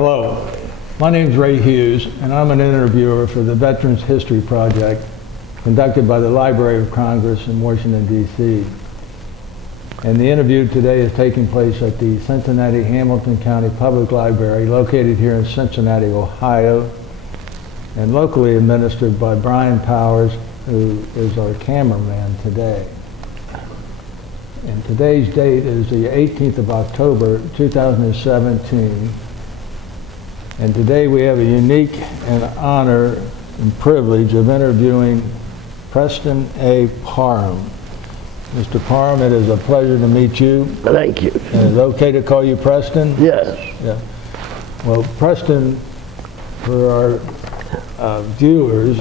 Hello, my name is Ray Hughes, and I'm an interviewer for the Veterans History Project conducted by the Library of Congress in Washington, D.C. And the interview today is taking place at the Cincinnati Hamilton County Public Library, located here in Cincinnati, Ohio, and locally administered by Brian Powers, who is our cameraman today. And today's date is the 18th of October, 2017. And today we have a unique and honor and privilege of interviewing Preston A. Parham. Mr. Parham, it is a pleasure to meet you. Thank you. And it's okay to call you Preston? Yes. Yeah. Well, Preston, for our viewers,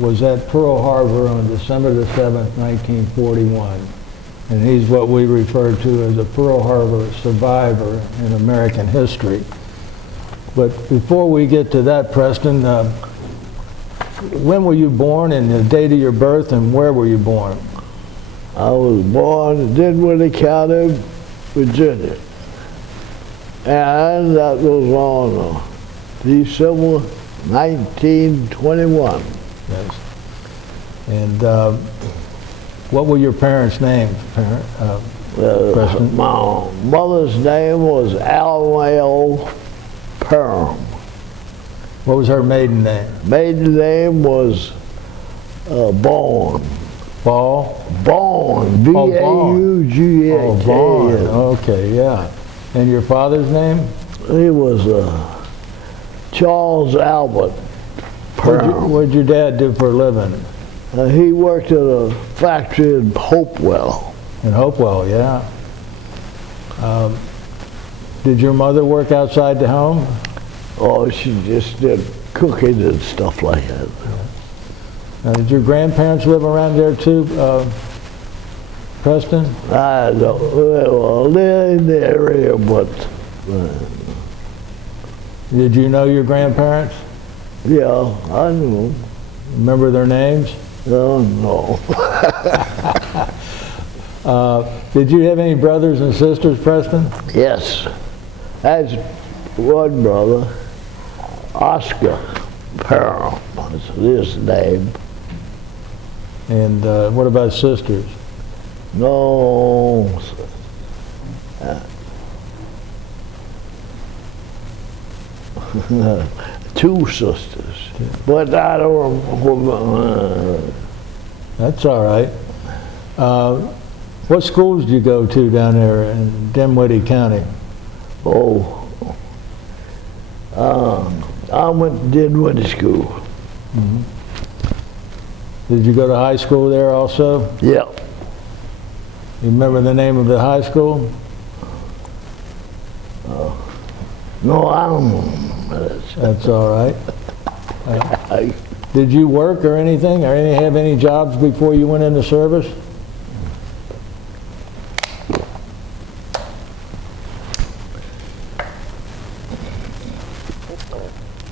was at Pearl Harbor on December the 7th, 1941. And he's what we refer to as a Pearl Harbor survivor in American history. But before we get to that, Preston, when were you born and the date of your birth, and where were you born? I was born in Dinwiddie County, Virginia. And that was on December 1921. Yes. And what were your parents' names, Preston? My mother's name was Almael Parham. What was her maiden name? Maiden name was Vaughn. Ball? Vaughn. V-A-U-G-H. Oh, Vaughn. Okay, yeah. And your father's name? He was Charles Albert Parham. What'd your dad do for a living? He worked at a factory in Hopewell. In Hopewell, yeah. Did your mother work outside the home? Oh, she just did cooking and stuff like that. Did your grandparents live around there too, Preston? I don't, well, they're in the area, but... Did you know your grandparents? Yeah, I knew. Remember their names? Oh, no. Did you have any brothers and sisters, Preston? Yes. That's one brother, Oscar Parham, is his name. And what about sisters? No. Two sisters, but I don't remember. That's all right. What schools did you go to down there in Dinwiddie County? Oh, I went to Dinwiddie School. Mm-hmm. Did you go to high school there also? Yeah. You remember the name of the high school? No, I don't remember. That's all right. Did you work or anything, or have any jobs before you went into service?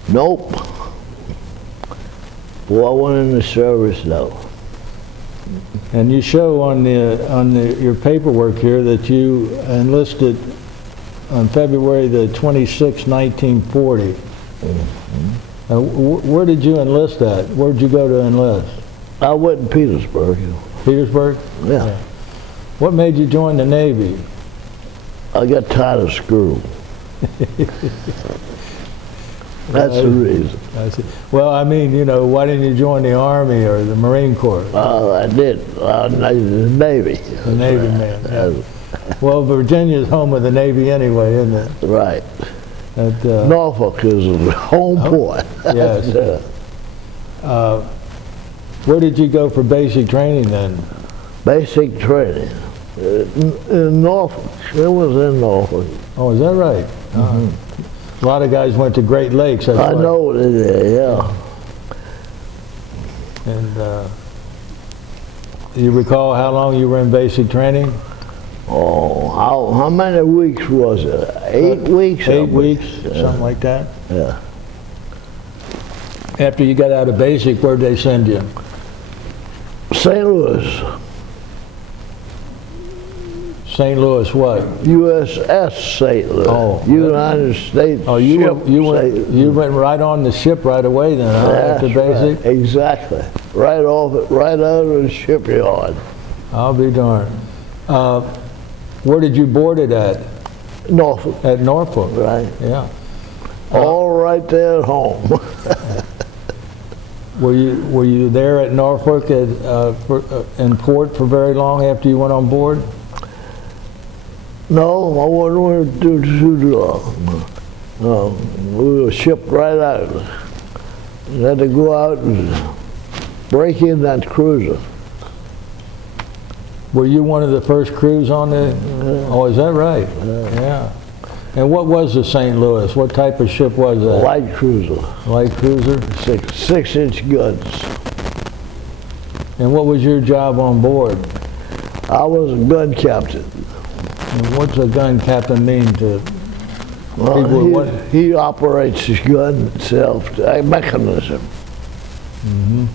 Nope. Well, I went into service though. And you show on your paperwork here that you enlisted on February the 26th, 1940. Mm-hmm. Where did you enlist at? Where did you go to enlist? I went in Petersburg. Petersburg? Yeah. What made you join the Navy? I got tired of school. That's the reason. I see. Well, I mean, you know, why didn't you join the Army or the Marine Corps? I did. The Navy. The Navy man. Yeah. Well, Virginia's home of the Navy anyway, isn't it? Right. Norfolk is the home port. Yes. Where did you go for basic training then? Basic training? In Norfolk. It was in Norfolk. Oh, is that right? Mm-hmm. A lot of guys went to Great Lakes. I know it is, yeah. And do you recall how long you were in basic training? Oh, how many weeks was it? 8 weeks? 8 weeks, something like that? Yeah. After you got out of basic, where'd they send you? St. Louis. St. Louis what? USS St. Louis. Oh. United States Oh, ship. you went right on the ship right away then, huh? After basic? Right. Exactly. Right out of the shipyard. I'll be darned. Where did you board it at? Norfolk. At Norfolk. Right. Yeah. All right there at home. Were you there at Norfolk in port for very long after you went on board? No, I wasn't too long. No, we were shipped right out. We had to go out and break in that cruiser. Were you one of the first crews on the? Yeah. Oh, is that right? Yeah. And what was the St. Louis? What type of ship was that? Light cruiser. Light cruiser? 6-inch guns. And what was your job on board? I was a gun captain. And what's a gun captain mean to people? Well, he operates his gun itself, a mechanism. Mm-hmm.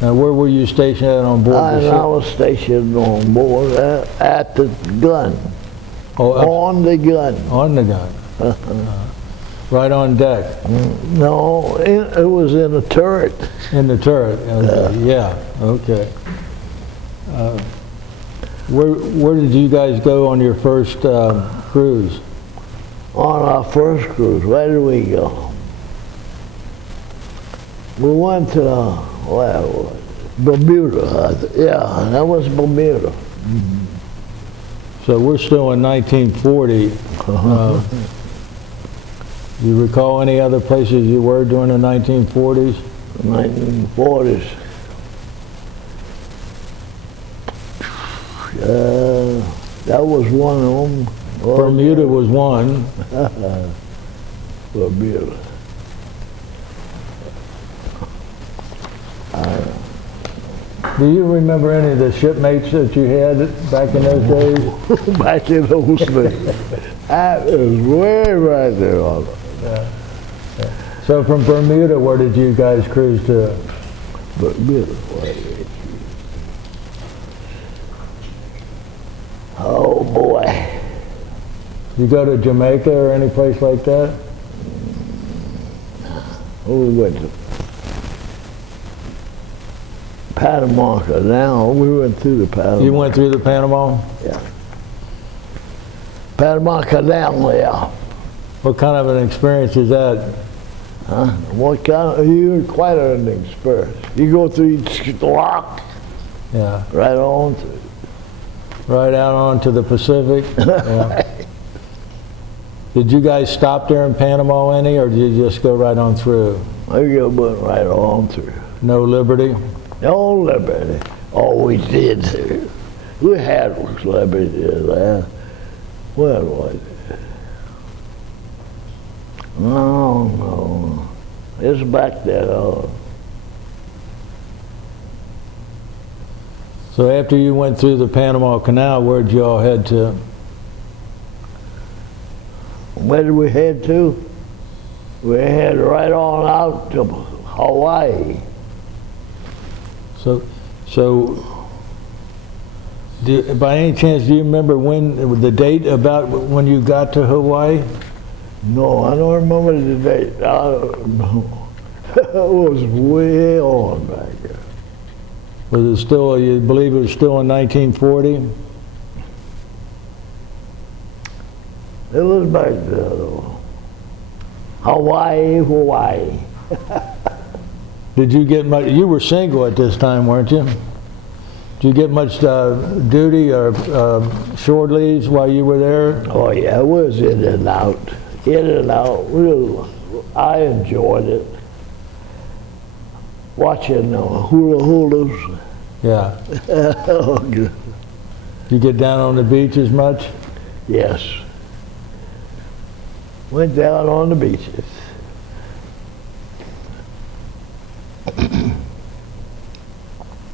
Now, where were you stationed at on board the ship? I was stationed on board at the gun. Oh, on the gun. On the gun. Right on deck. No, it was in a turret. In the turret. Okay. Yeah. Okay. Where did you guys go on your first cruise? On our first cruise, where did we go? We went to Bermuda. Yeah, that was Bermuda. Mm-hmm. So we're still in 1940. Do you recall any other places you were during the 1940s? 1940s. That was one of them. Bermuda was one. Bermuda. Do you remember any of the shipmates that you had back in those days? Back in those days. That was way right there on it. Yeah. Yeah. So from Bermuda, where did you guys cruise to? Bermuda. Oh boy. You go to Jamaica or any place like that? We went to Panama Canal. We went through the Panama. You went through the Panama? Yeah. Panama Canal, yeah. What kind of an experience is that? Huh? What kind of, you're quite an experience. You go through each lock. Yeah. Right on through. Right out onto the Pacific? Yeah. Did you guys stop there in Panama any, or did you just go right on through? We went right on through. No liberty? No liberty. Oh, we did through. We had liberty there. Where was it? No. It's back there. So after you went through the Panama Canal, where'd you all head to? Where did we head to? We head right on out to Hawaii. So by any chance, do you remember the date about when you got to Hawaii? No, I don't remember the date. I don't know. It was way on back there. Was it still, you believe it was still in 1940? It was back there, though. Hawaii. Did you get much, you were single at this time, weren't you? Did you get much duty or shore leaves while you were there? Oh yeah, it was in and out. I enjoyed it. Watching hula hulas. Yeah. You get down on the beach as much? Yes. Went down on the beaches.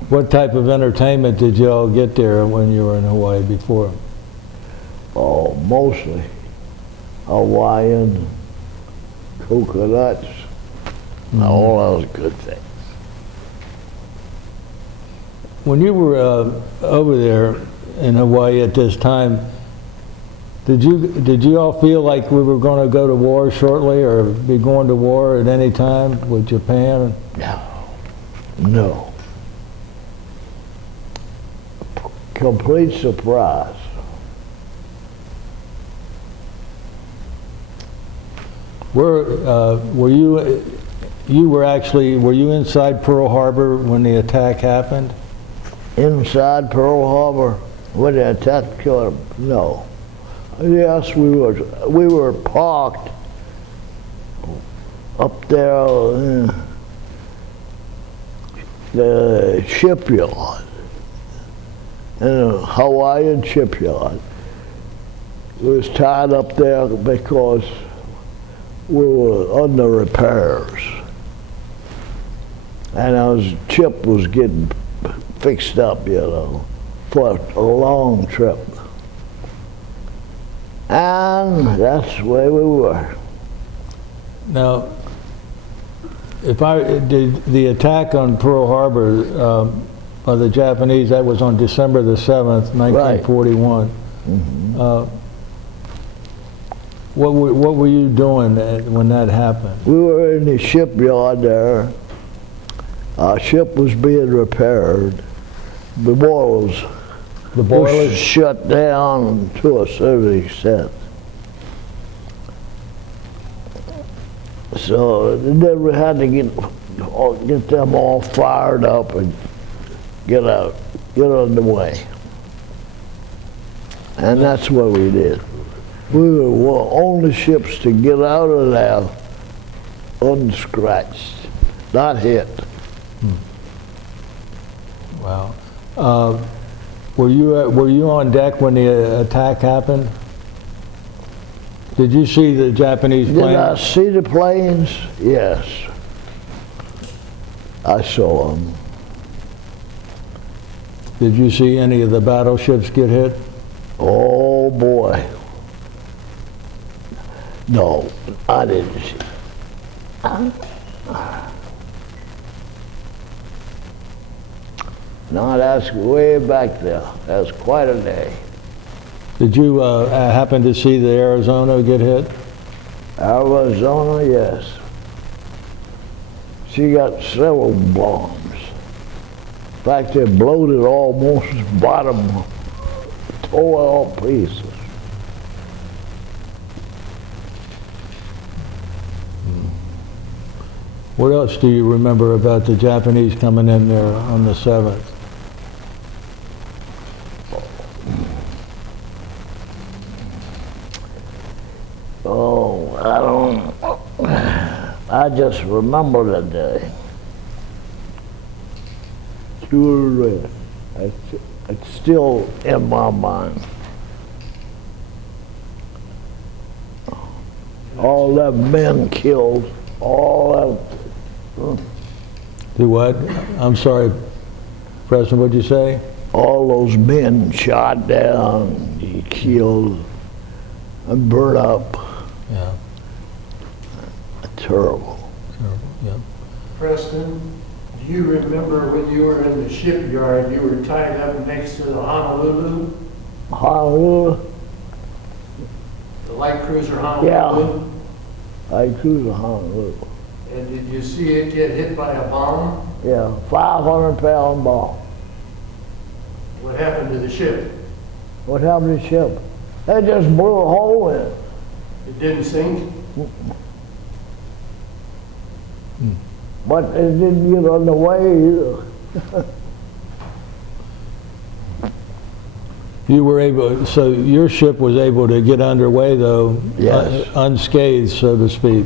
What type of entertainment did you all get there when you were in Hawaii before? Oh, mostly Hawaiian, coconuts, all those good things. When you were over there, in Hawaii at this time. Did you all feel like we were going to go to war shortly, or be going to war at any time with Japan? No. Complete surprise. Were you inside Pearl Harbor when the attack happened? Inside Pearl Harbor when the attack occurred? No. Yes, we were parked up there in the shipyard, in a Hawaiian shipyard. We was tied up there because we were under repairs, and our ship was getting fixed up, you know, for a long trip. And that's where we were. Now, if I did the attack on Pearl Harbor by the Japanese, that was on December the 7th, 1941. Mm-hmm. What were you doing when that happened? We were in the shipyard there. Our ship was being repaired. The boilers was shut down to a certain extent. So then we had to get them all fired up and get underway. And that's what we did. We were one of the only ships to get out of there unscratched, not hit. Wow. Were you on deck when the attack happened? Did you see the Japanese planes? Did I see the planes? Yes. I saw them. Did you see any of the battleships get hit? Oh boy. No, I didn't see. No, that's way back there. That's quite a day. Did you happen to see the Arizona get hit? Arizona, yes. She got several bombs. In fact, they blowed it almost bottom, tore all pieces. What else do you remember about the Japanese coming in there on the 7th? Oh, I don't. I just remember that day. Sure, it's still in my mind. All them men killed, all them. Do what? I'm sorry, Preston, what'd you say? All those men shot down, killed, and burned up. Yeah. Terrible. Terrible, yeah. Preston, do you remember when you were in the shipyard, you were tied up next to the Honolulu, Honolulu? the light cruiser Honolulu? Yeah. I cruised Honolulu. And did you see it get hit by a bomb? Yeah, 500-pound bomb. What happened to the ship? What happened to the ship? They just blew a hole in it. It didn't sink? But it didn't get underway either. You were able, so your ship was able to get underway though, Yes. Unscathed, so to speak.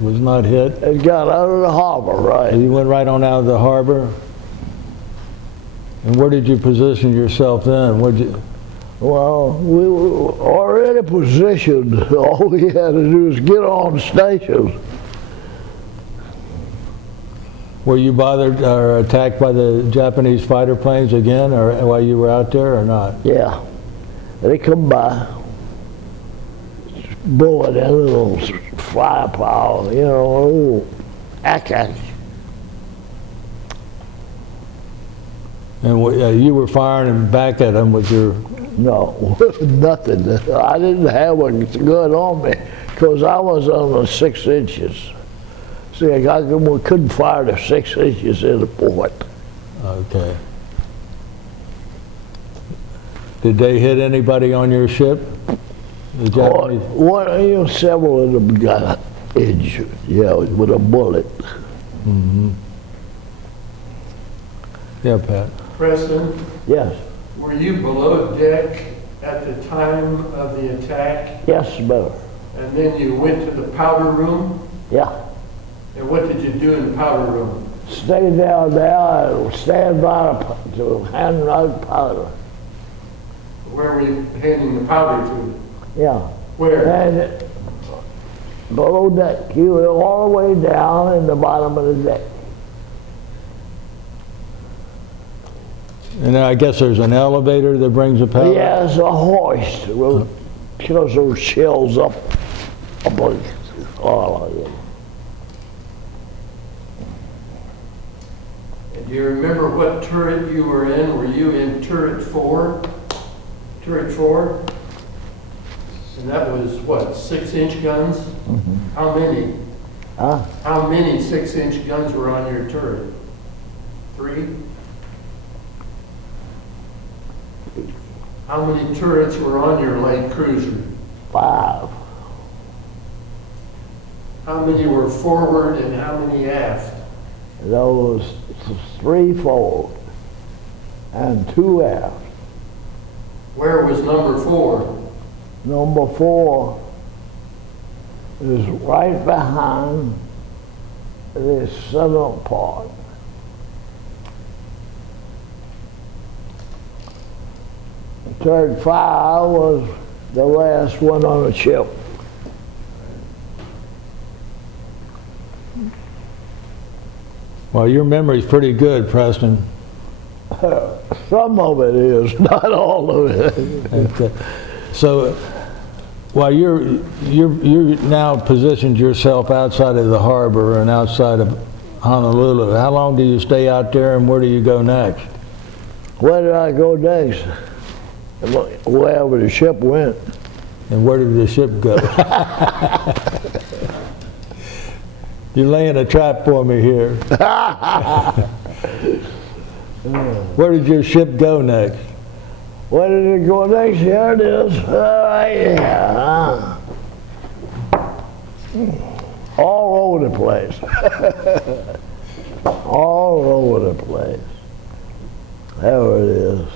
Was not hit. It got out of the harbor, right? You went right on out of the harbor. And where did you position yourself then? What'd you? Well, we were already positioned. All we had to do was get on stations. Were you bothered or attacked by the Japanese fighter planes again, or while you were out there, or not? Yeah. They come by, blowing that little firepower, you know, little ack-ack. And you were firing back at them with your No, nothing. I didn't have a gun on me because I was on the 6 inches. See, we couldn't fire the 6 inches in the port. Okay. Did they hit anybody on your ship? The Japanese? Several of them got injured, yeah, with a bullet. Mm-hmm. Yeah, Pat. Preston, Yes. were you below deck at the time of the attack? Yes, sir. And then you went to the powder room? Yeah. And what did you do in the powder room? Stay down there and stand by to hand out powder. Where were you handing the powder to? Yeah. Where? And below deck, you were all the way down in the bottom of the deck. And I guess there's an elevator that brings the powder? Yes, a hoist. Because those shells up above all of them. Do you remember what turret you were in? Were you in turret 4? Turret 4? And that was what, 6-inch guns? Mm-hmm. How many? Huh? How many 6-inch guns were on your turret? 3? How many turrets were on your light cruiser? 5. How many were forward and how many aft? Those 3 forward and 2 aft. Where was number 4? Number 4 is right behind the center part. Third 5 was the last one on the ship. Well, your memory's pretty good, Preston. Some of it is, not all of it. So, while you're now positioned yourself outside of the harbor and outside of Honolulu, how long do you stay out there and where do you go next? Where did I go next? Wherever the ship went. And where did the ship go? You're laying a trap for me here. Where did your ship go next? Where did it go next? Here it is. Yeah. All over the place. All over the place. There it is.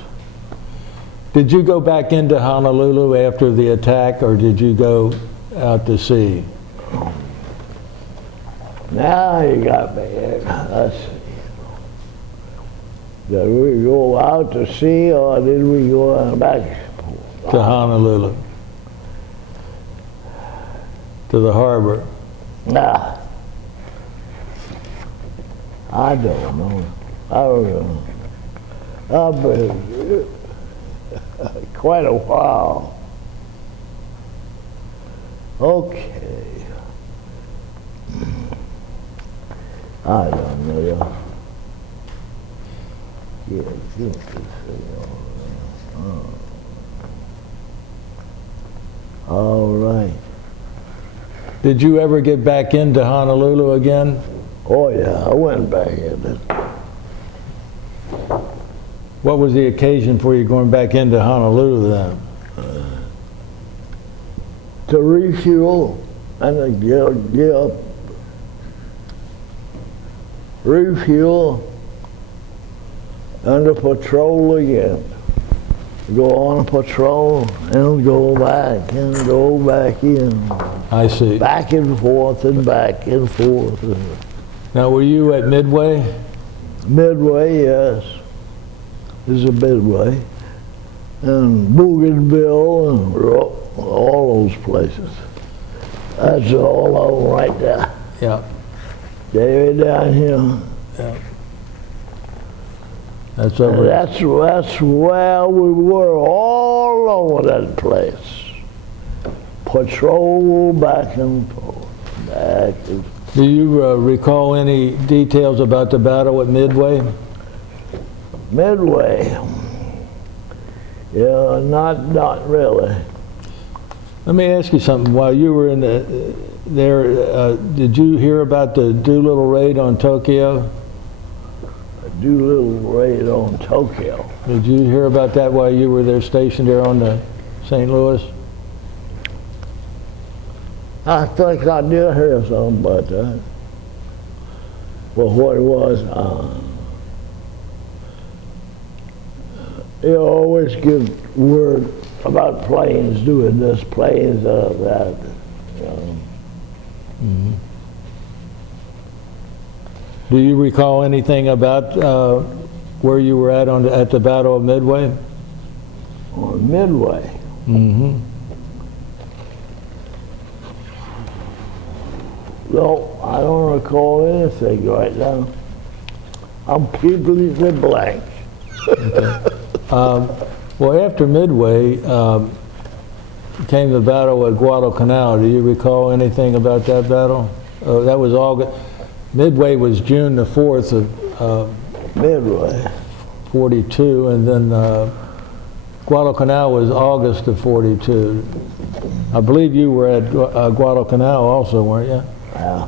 Did you go back into Honolulu after the attack, or did you go out to sea? Now you got me. Let's see. Did we go out to sea, or did we go back To Honolulu. To the harbor. Nah. I don't know. I don't know. I've been quite a while. Okay. I don't know. All right. Did you ever get back into Honolulu again? Oh yeah, I went back in it. What was the occasion for you going back into Honolulu then? To refuel and to get up. Refuel and to patrol again. Go on a patrol and go back in. I see. Back and forth and back and forth. Now, were you at Midway? Midway, yes. There's a Midway. And Bougainville and all those places. That's all of them right there. Yeah. They're down here. Yeah. That's over. That's where we were, all over that place. Patrol back and forth, back and forth. Do you recall any details about the battle at Midway? Midway. Yeah, not really. Let me ask you something. While you were in there, did you hear about the Doolittle raid on Tokyo? Doolittle raid on Tokyo. Did you hear about that while you were there stationed there on the St. Louis? I think I did hear something about that. Well, what it was, you always give word about planes doing this, planes that. Do you recall anything about where you were at the Battle of Midway? On Midway. Mm-hmm. No, I don't recall anything right now. I'm completely blank. Well, after Midway came the Battle at Guadalcanal. Do you recall anything about that battle? That was August. Midway was June the 4th of Midway. 42, and then Guadalcanal was August of 42. I believe you were at Guadalcanal also, weren't you? Yeah.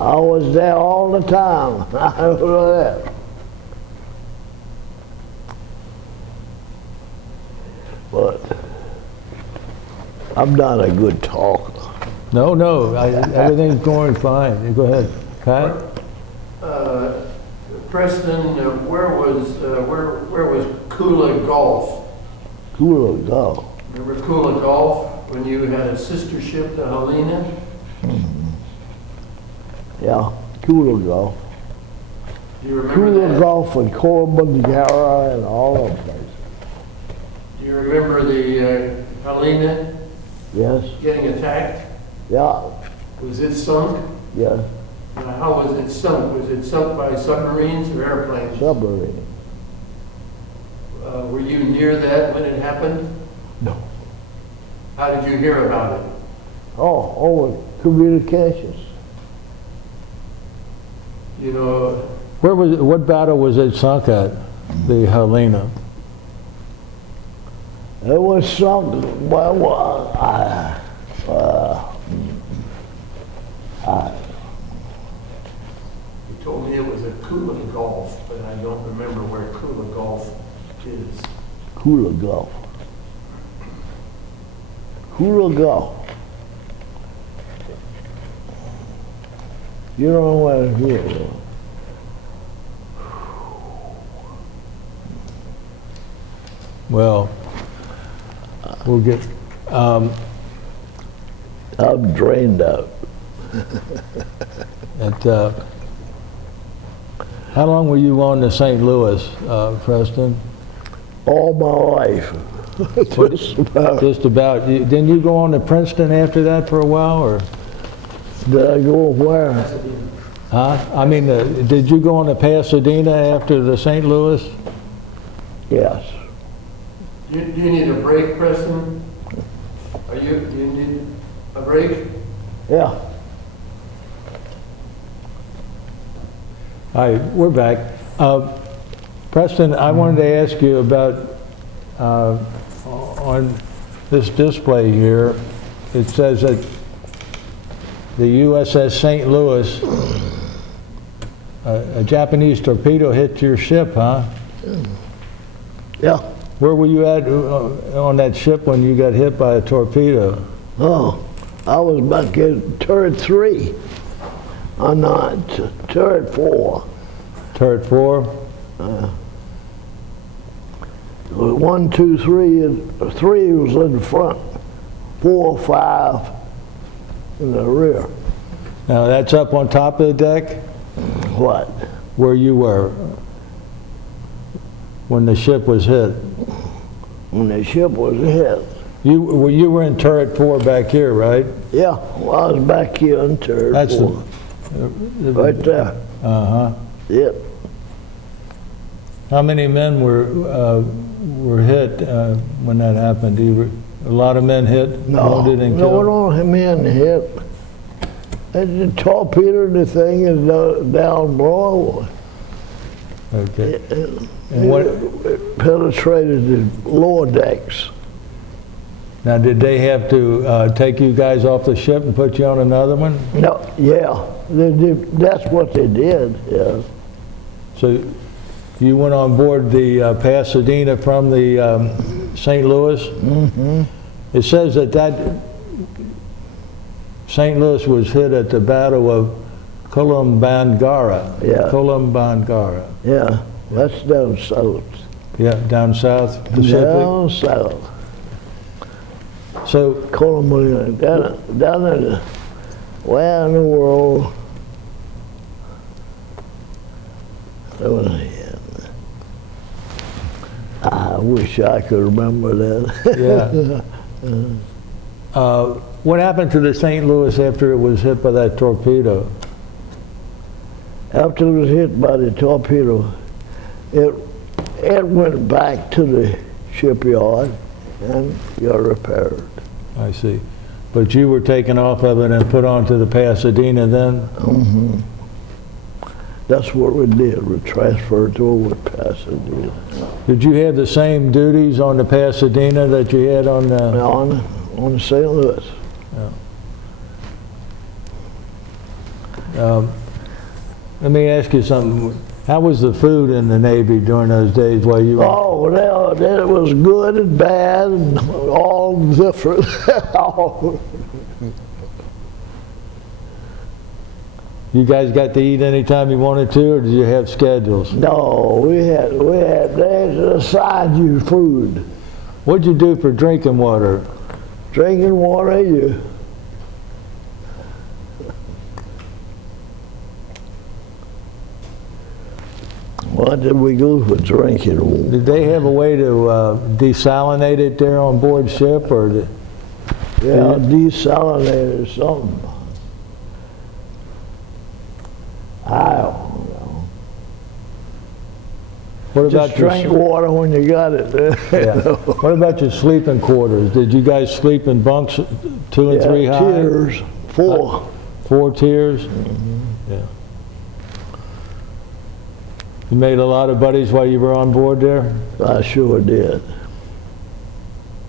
I was there all the time. I know that. But I'm not a good talker. No, everything's going fine. You go ahead, Pat. Preston, where was Kula Gulf? Kula Gulf. Remember Kula Gulf when you had a sister ship, the Helena? Yeah, Kula Gulf. Do you remember Kula that? Gulf and Corbin, Gara, and all those places. Do you remember the Helena Yes. getting attacked? Yeah. Was it sunk? Yes. How was it sunk? Was it sunk by submarines or airplanes? Submarine. Were you near that when it happened? No. How did you hear about it? Oh, over communications. You know, What battle was it sunk at? The Helena. It was sunk, you told me it was at Kula Gulf, but I don't remember where Kula Gulf is. Kula Gulf. Kula Gulf. You don't know what it is. Well, we'll get. I'm drained out. How long were you on the St. Louis, Preston? All my life. Just about. Just about. Didn't you go on to Princeton after that for a while, or? Did I go where? Huh? I mean, did you go on to Pasadena after the St. Louis? Yes. Do you need a break, Preston? Do you need a break? Yeah. Hi, we're back. Preston, I wanted to ask you about, on this display here, it says that the USS St. Louis, a Japanese torpedo hit your ship, huh? Yeah. Where were you at on that ship when you got hit by a torpedo? Oh, I was back in turret 3. I'm not turret 4. Turret 4? 1, 2, 3, and 3 was in the front. 4, 5 in the rear. Now that's up on top of the deck? What? Where you were when the ship was hit? When the ship was hit. You were in turret 4 back here, right? Yeah, well, I was back here in turret That's 4. Right there. Uh-huh. Yep. How many men were hit when that happened? A lot of men hit, wounded, and killed? No men hit. And the torpedo, the thing is down below. Okay. And what, It penetrated the lower decks. now, did they have to take you guys off the ship and put you on another one? No, yeah, that's what they did, yeah. So you went on board the Pasadena from the St. Louis? Mm-hmm. It says that St. Louis was hit at the Battle of Columbangara. Yeah. Columbangara. Yeah, that's down south. Yeah, down south Pacific. Down south. So, Columbia, down in the, where in the world? I wish I could remember that. yeah. What happened to the St. Louis after it was hit by that torpedo? After it was hit by the torpedo, it went back to the shipyard and got repaired. I see. But you were taken off of it and put onto the Pasadena then? Mm-hmm. That's what we did. We transferred to over Pasadena. Did you have the same duties on the Pasadena that you had on the... On the St. Louis. Let me ask you something. How was the food in the Navy during those days while you were... Oh, well, it was good and bad and all different. You guys got to eat anytime you wanted to, or did you have schedules? No, they assigned you food. What'd you do for drinking water? Drinking water, what did we do for drinking water? Did they have a way to desalinate it there on board ship, or Yeah, desalinated something. I don't know. what about Just drink water when you got it. Yeah. What about your sleeping quarters? Did you guys sleep in bunks 2 and 3 high? Tiers, 4. 4 tiers? Yeah. You made a lot of buddies while you were on board there? I sure did.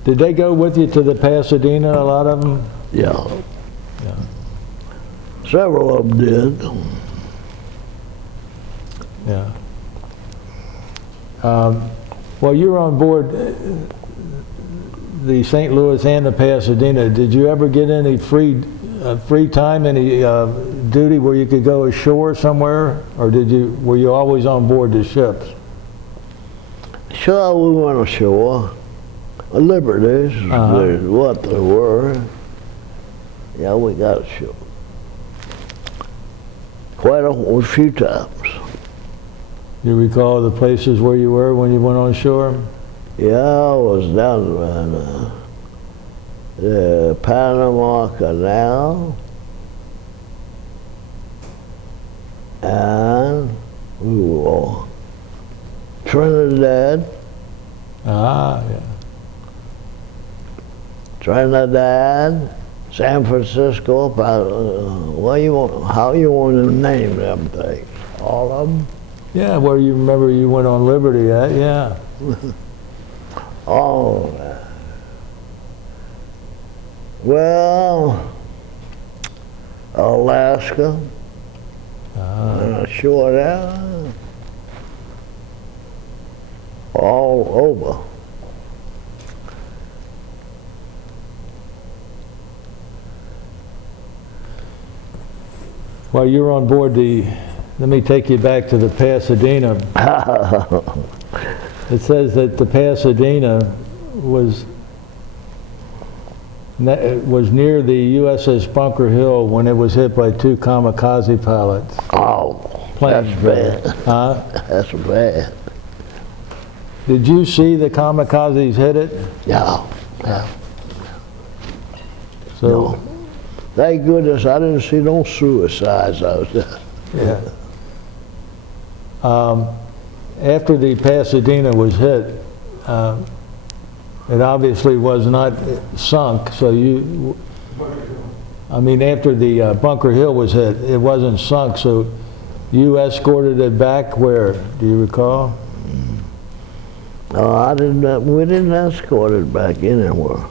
Did they go with you to the Pasadena, a lot of them? Yeah. Yeah. Several of them did. Yeah. Well, you were on board the St. Louis and the Pasadena. Did you ever get any free time, any duty where you could go ashore somewhere, or were you always on board the ships? Sure, we went ashore. Liberties is what they were. Yeah, we got ashore. Quite a few times. You recall the places where you were when you went on shore? Yeah, I was down around the Panama Canal, and we were Trinidad, Ah, yeah. San Francisco. How you want to name them things? All of them. Yeah, where you remember you went on Liberty at, yeah. All of that. Well, Alaska, sure that. All over. While you were on board let me take you back to the Pasadena. It says that the Pasadena was near the USS Bunker Hill when it was hit by 2 kamikaze pilots. Oh, Planes. that's bad. Huh? That's bad. Did you see the kamikazes hit it? Yeah. Yeah. So, No. Thank goodness I didn't see no suicides out there. yeah. After the Pasadena was hit, it obviously was not sunk, so after the Bunker Hill was hit, it wasn't sunk, so you escorted it back where? Do you recall? We didn't escort it back anywhere.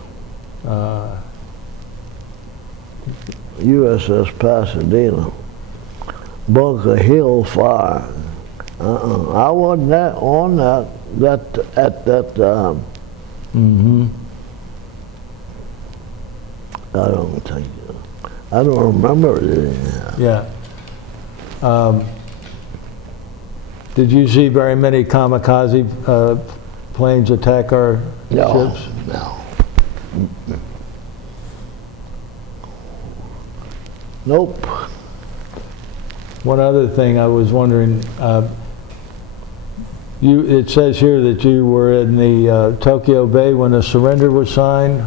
USS Pasadena, Bunker Hill fire. I wasn't on that at that time. Mm-hmm. I don't remember it. Yeah. Did you see very many kamikaze planes attack our ships? No. Nope. One other thing I was wondering, it says here that you were in the Tokyo Bay when the surrender was signed.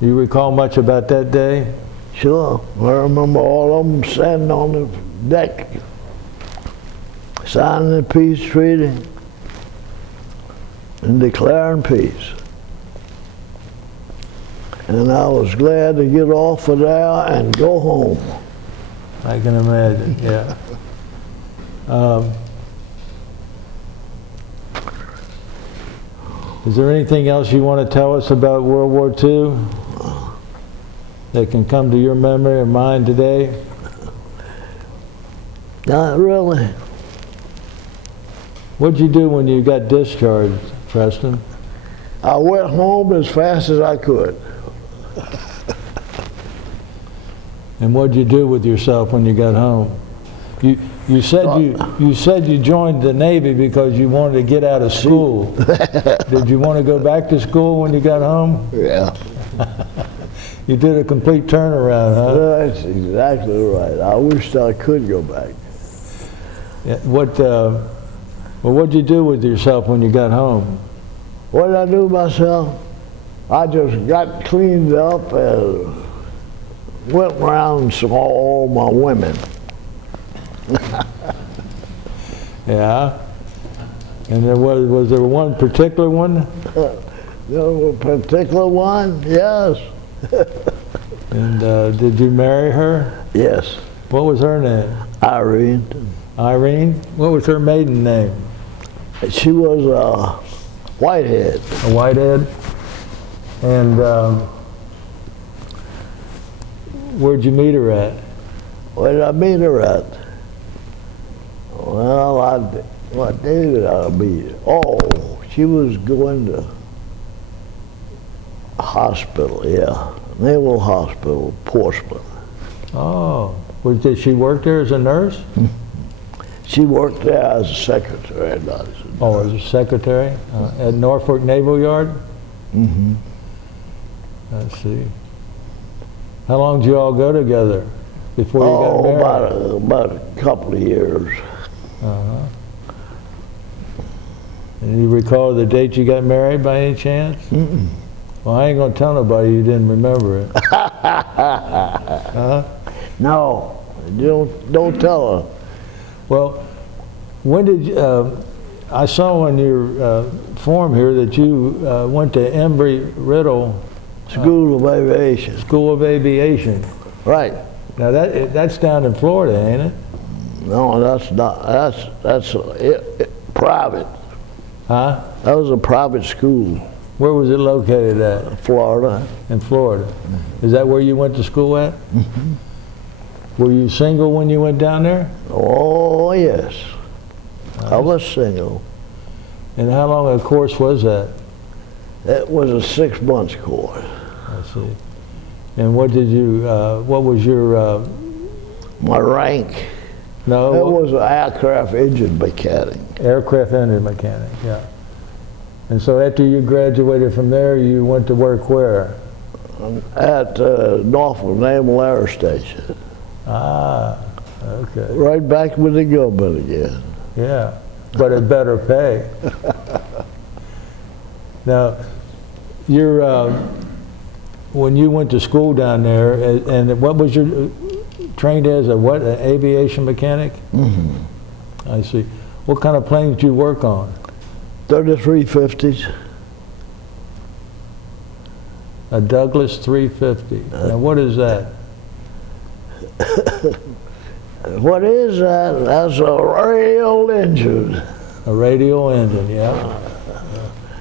Do you recall much about that day? Sure. I remember all of them standing on the deck, signing the peace treaty and declaring peace. And I was glad to get off of there and go home. I can imagine, yeah. Is there anything else you want to tell us about World War II that can come to your memory or mind today? Not really. What'd you do when you got discharged, Preston? I went home as fast as I could. And what'd you do with yourself when you got home? You said you joined the Navy because you wanted to get out of school. Did you want to go back to school when you got home? Yeah. You did a complete turnaround, huh? That's exactly right. I wished I could go back. Yeah, what'd you do with yourself when you got home? What did I do myself? I just got cleaned up and went around and saw all my women. Yeah. And there was there one particular one? No particular one? Yes. And did you marry her? Yes. What was her name? Irene. Irene? What was her maiden name? She was a Whitehead. A Whitehead? And where'd you meet her at? Where did I meet her at? Well, what day did I meet her? Oh, she was going to hospital, yeah. Naval Hospital, Portsmouth. Oh, did she work there as a nurse? She worked there as a secretary, not as a nurse. Oh, as a secretary at Norfolk Naval Yard? Mm-hmm. I see. How long did you all go together before you got married? About a couple of years. Uh-huh. And you recall the date you got married by any chance? Mm-mm. Well, I ain't gonna tell nobody you didn't remember it. Huh? No, don't tell her. Well, when did you, I saw on your form here that you went to Embry-Riddle School of Aviation. School of Aviation. Right. Now that's down in Florida, ain't it? No, that's not. That's private. Huh? That was a private school. Where was it located at? Florida. In Florida. Is that where you went to school at? Mm-hmm. Were you single when you went down there? Oh, yes. I was single. And how long a course was that? It was a 6-month course. I see. And what did you, what was your... My rank? No. It was an aircraft engine mechanic. Aircraft engine mechanic, yeah. And so after you graduated from there, you went to work where? At Norfolk Naval Air Station. Ah, okay. Right back with the government again. Yeah, but at better pay. Now, you're, when you went to school down there, and what was your, trained as a what, an aviation mechanic? Mm-hmm. I see. What kind of planes did you work on? 3350s. A Douglas 350. Now, what is that? What is that? That's a radial engine. A radial engine, yeah.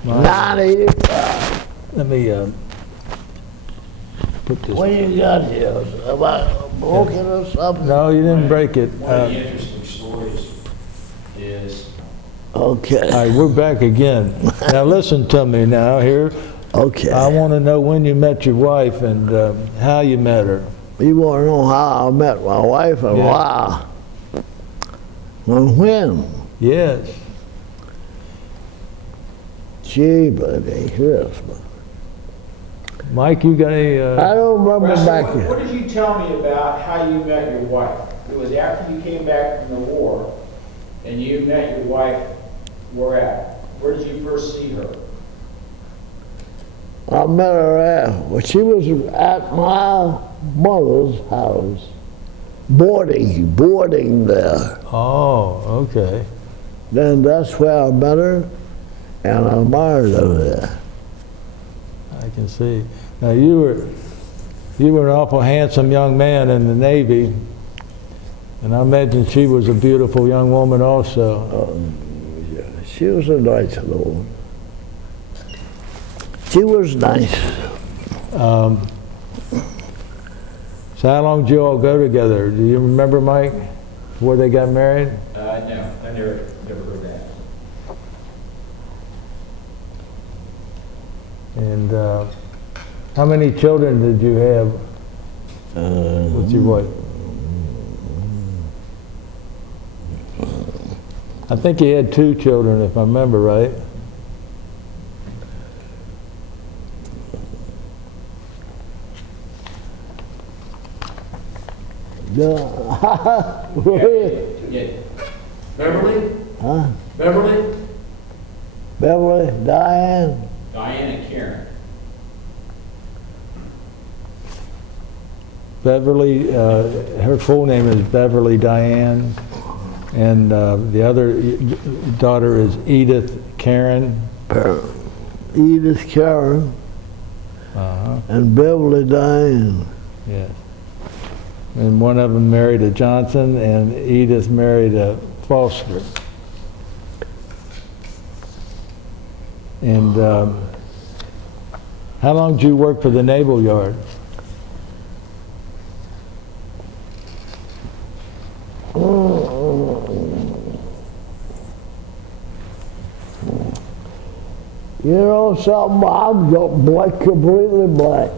985. Let me put this. What you got here? Am I broken or something? No, you didn't break it. One of the interesting stories is, Okay. All right, we're back again. Now listen to me now here. Okay. I want to know when you met your wife and how you met her. You want to know how I met my wife and Yeah. why? And when? Yes. Gee, buddy, Christmas. Mike, you got I a, don't remember Preston, back what here. did you tell me about how you met your wife? It was after you came back from the war, and you met your wife where at? Where did you first see her? I met her well, she was at my mother's house, boarding there. oh, okay. Then that's where I met her, and I married her there. I can see. Now you were an awful handsome young man in the Navy, and I imagine she was a beautiful young woman also. Yeah, she was a nice little. She was nice. So how long did you all go together? Do you remember, Mike, before they got married? No, I never heard that. And how many children did you have with your wife? I think you had 2 children, if I remember right. Yeah. Beverly? Huh? Beverly? Beverly, Diane, Diane and Karen. Beverly, her full name is Beverly Diane, and the other daughter is Edith Karen. Edith Karen, Uh-huh. and Beverly Diane. Yes. And one of them married a Johnson, and Edith married a Foster. And how long did you work for the Naval Yard? You know something? I'm completely blank.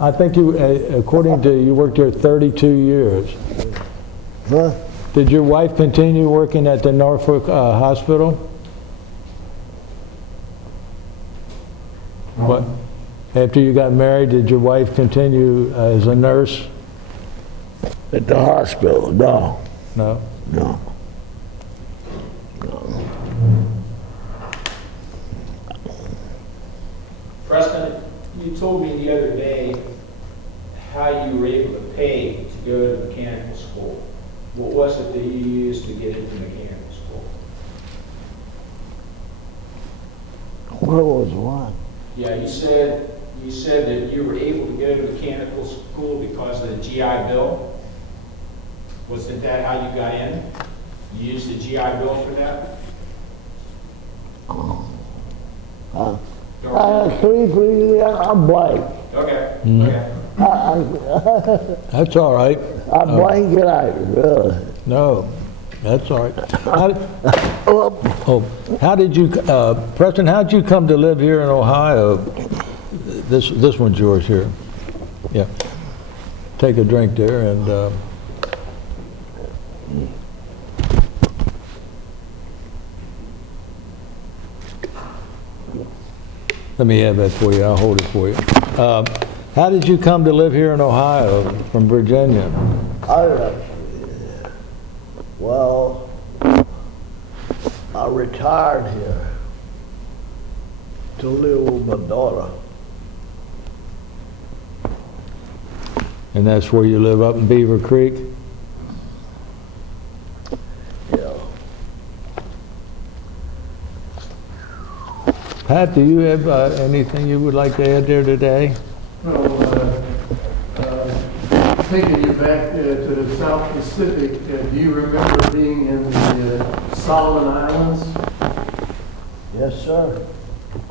I think you, according to you, worked here 32 years. Huh? Did your wife continue working at the Norfolk Hospital? What? After you got married, did your wife continue as a nurse? At the hospital? No, No. no. Preston, you told me the other day how you were able to pay to go to mechanical school. What was it that you used to get into mechanical school? What was what? Yeah, you said that you were able to go to mechanical school because of the GI Bill. Wasn't that how you got in? You used the GI Bill for that? I'm blank. Okay, Mhm. okay. That's all right. I'm blanking out, really. No, that's all right. How did you, Preston, how did you come to live here in Ohio? This one's yours here. Yeah. Take a drink there and let me have that for you. I'll hold it for you. How did you come to live here in Ohio from Virginia? Well, I retired here to live with my daughter. And that's where you live up in Beaver Creek? Yeah. Pat, do you have anything you would like to add there today? Taking you back to the South Pacific, do you remember being in the Solomon Islands? Yes, sir.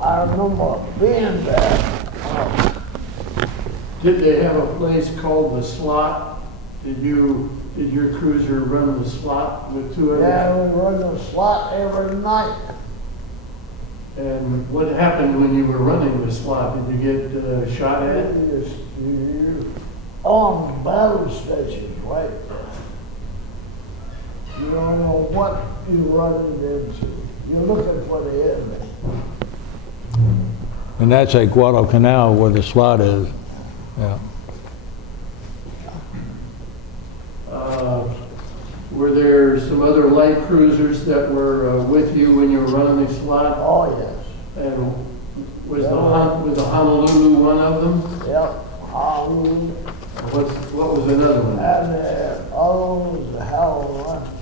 I remember being there. Did they have a place called the Slot? Did your cruiser run the Slot with two of Yeah, them? we run the slot every night. And what happened when you were running the Slot? Did you get shot at? You're on the battle stations right there. You don't know what you're running into. You're looking for the enemy. And that's at Guadalcanal where the slot is. Yeah. Were there some other light cruisers that were with you when you were running the Slot? Oh, yes. And was the Honolulu one of them? Yep. What was another one? And the other one was the Helena.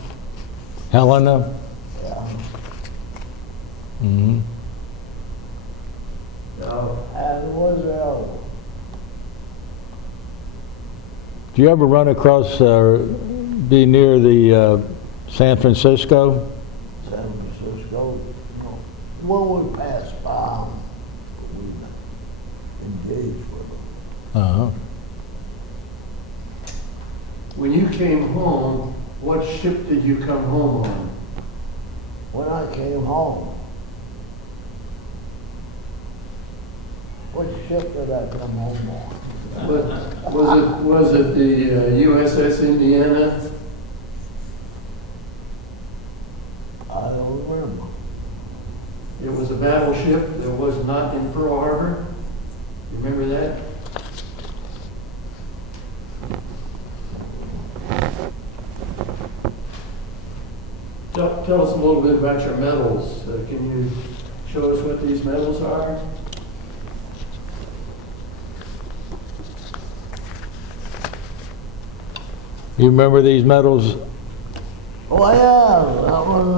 Helena? Yeah. Mm-hmm. And was the other one? Do you ever run across be near the San Francisco? San Francisco. No. When we passed Parham, we engaged with them. Uh-huh. When you came home, what ship did you come home on? When I came home, what ship did I come home on? Was it the USS Indiana? I don't remember. It was a battleship that was not in Pearl Harbor. You remember that? Tell us a little bit about your medals. Can you show us what these medals are? You remember these medals? Oh, yeah, that one,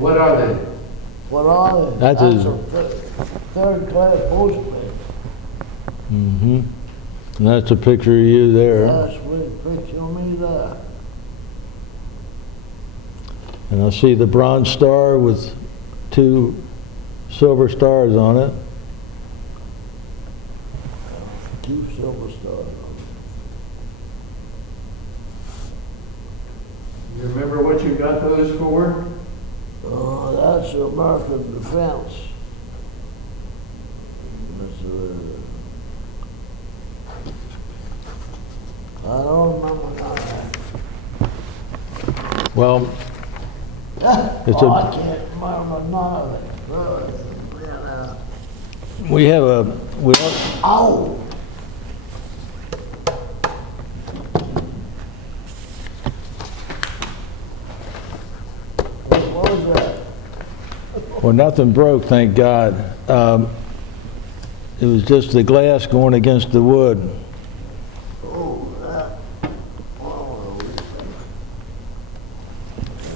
What are they? what are they? That's a third class postman. Mm-hmm. And that's a picture of you there. That's with picture of me there. And I see the Bronze Star with 2 silver stars on it. 2 silver stars. You remember what you got those for? That's American Defense. I don't remember now. Well, it's I a, can't remember none of it. Yeah. we have a, we, Ow! What was that? well, nothing broke, thank God. It was just the glass going against the wood. Oh, that.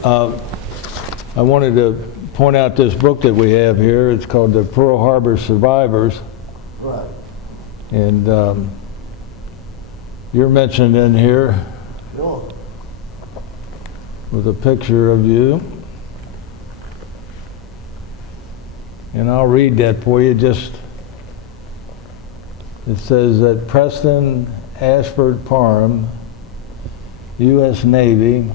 Oh, I wanted to point out this book that we have here. It's called The Pearl Harbor Survivors. right. And you're mentioned in here Sure. with a picture of you. And I'll read that for you. Just, it says that Preston Ashford Parham, U.S. Navy,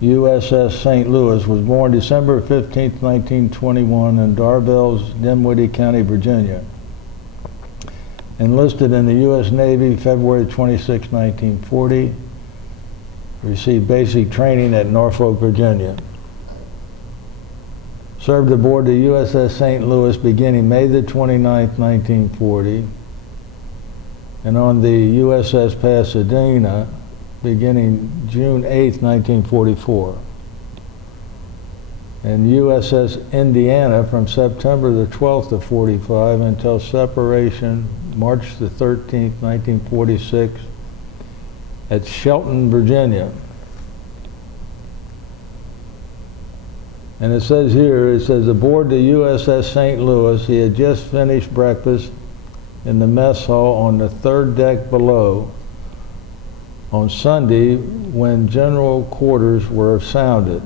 USS St. Louis, was born December 15, 1921 in Darville, Dinwiddie County, Virginia. Enlisted in the U.S. Navy February 26, 1940. Received basic training at Norfolk, Virginia. Served aboard the USS St. Louis beginning May the 29th, 1940, and on the USS Pasadena beginning June 8th, 1944, and USS Indiana from September the 12th of 45 until separation March the 13th, 1946 at Shelton, Virginia. And it says here, it says aboard the USS St. Louis, he had just finished breakfast in the mess hall on the 3rd deck below on Sunday when general quarters were sounded.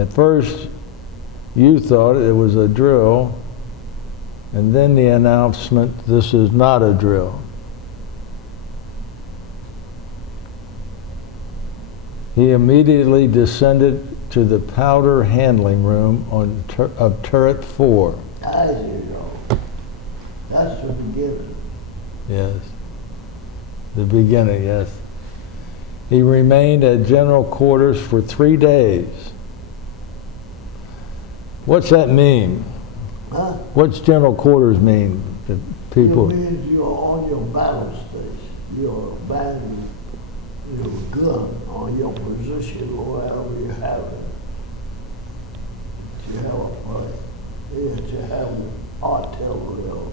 At first, you thought it was a drill, and then the announcement, this is not a drill. He immediately descended to the powder handling room of turret 4. There you go. That's the beginning. Yes. The beginning, yes. He remained at general quarters for 3 days. What's that mean? Huh? What's general quarters mean to people? It means you're on your battle station. You're abandoning your gun on your position or wherever you have it. You have a plane. You have artillery,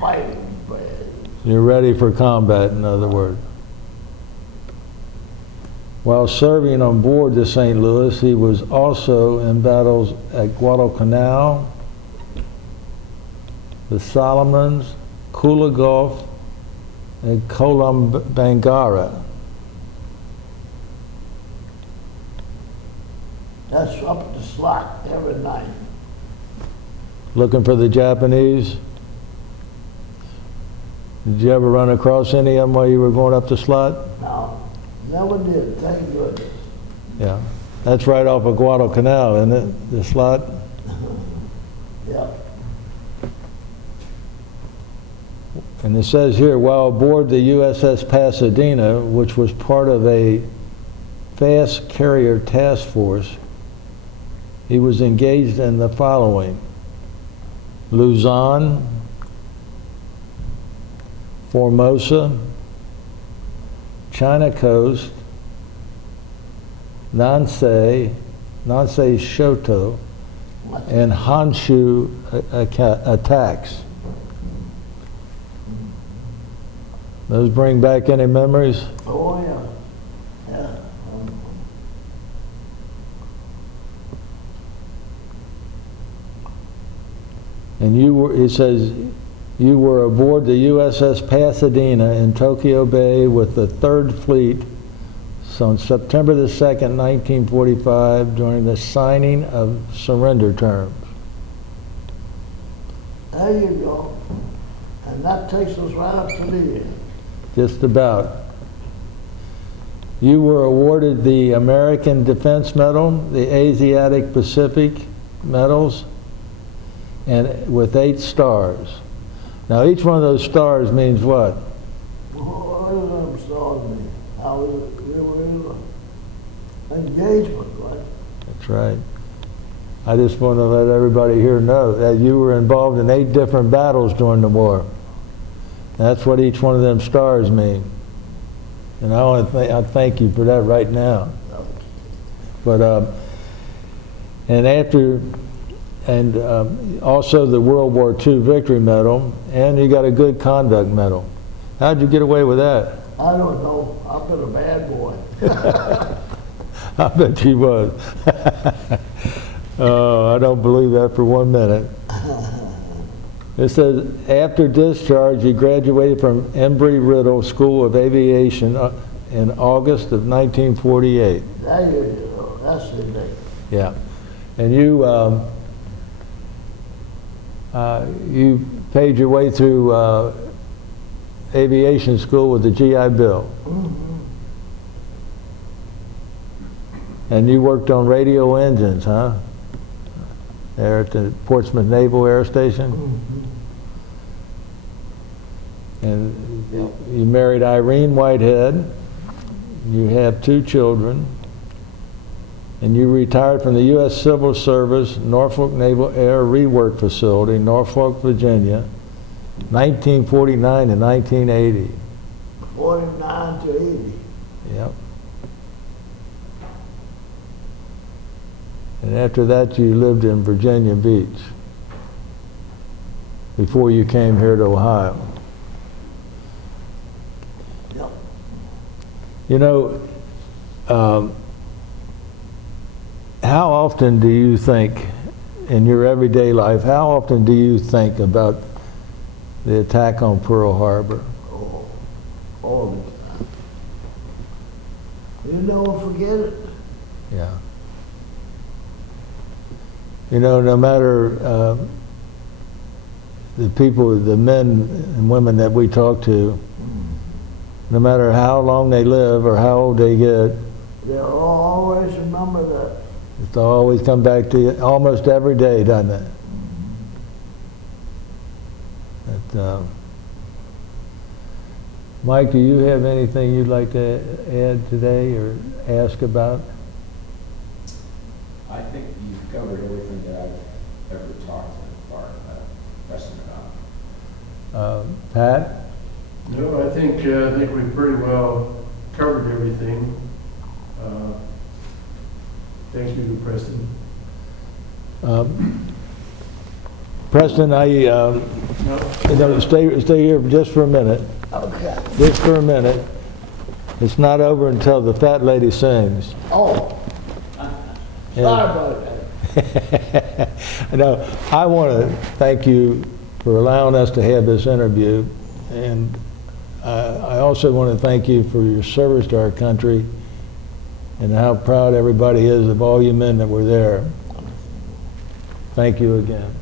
fighting bands. You're ready for combat, in other words. While serving on board the St. Louis, he was also in battles at Guadalcanal, the Solomons, Kula Gulf, and Columbangara. That's up the slot every night. Looking for the Japanese. Did you ever run across any of them while you were going up the slot? No, never did, thank goodness. Yeah. That's right off of Guadalcanal, isn't it? The slot? Yeah. And it says here, while aboard the USS Pasadena, which was part of a fast carrier task force, he was engaged in the following: Luzon, Formosa, China Coast, Nansei Shoto, and Honshu attacks. Those bring back any memories? Oh, yeah. Yeah. And you were, it says, you were aboard the USS Pasadena in Tokyo Bay with the 3rd Fleet on September the 2nd, 1945, during the signing of surrender terms. There you go. And that takes us right up to the end. Just about. You were awarded the American Defense Medal, the Asiatic Pacific medals, and with 8 stars. Now each one of those stars means what? What do them stars mean? How was it? We were in an engagement, right? That's right. I just want to let everybody here know that you were involved in 8 different battles during the war. That's what each one of them stars mean. And I thank you for that right now. But also the World War II Victory Medal, and you got a Good Conduct Medal. How'd you get away with that? I don't know. I've been a bad boy. I bet you was. Oh, I don't believe that for 1 minute. It says, after discharge, he graduated from Embry-Riddle School of Aviation in August of 1948. There you go. That's the thing. Yeah. And you paid your way through aviation school with the GI Bill. Mm-hmm. And you worked on radio engines, huh? There at the Portsmouth Naval Air Station. Mm-hmm. And Yep. you married Irene Whitehead. You have 2 children. And you retired from the U.S. Civil Service, Norfolk Naval Air Rework Facility, Norfolk, Virginia, 1949 to 1980. 49 to 80. Yep. And after that, you lived in Virginia Beach before you came here to Ohio. Yep. You know, how often do you think, in your everyday life, how often do you think about the attack on Pearl Harbor? Oh, all the time. You never forget it. Yeah. You know, no matter the people, the men and women that we talk to, no matter how long they live or how old they get, They'll always remember that. they'll always come back to you almost every day, doesn't it? But, Mike, do you have anything you'd like to add today or ask about? I think you've covered everything that I've ever talked to Preston about. Pat? No, I think we pretty well covered everything. Thank you, Preston. Preston, stay here just for a minute. Okay. Just for a minute. It's not over until the fat lady sings. Oh, And- sorry about that. No, I want to thank you for allowing us to have this interview, and I also want to thank you for your service to our country and how proud everybody is of all you men that were there. Thank you again.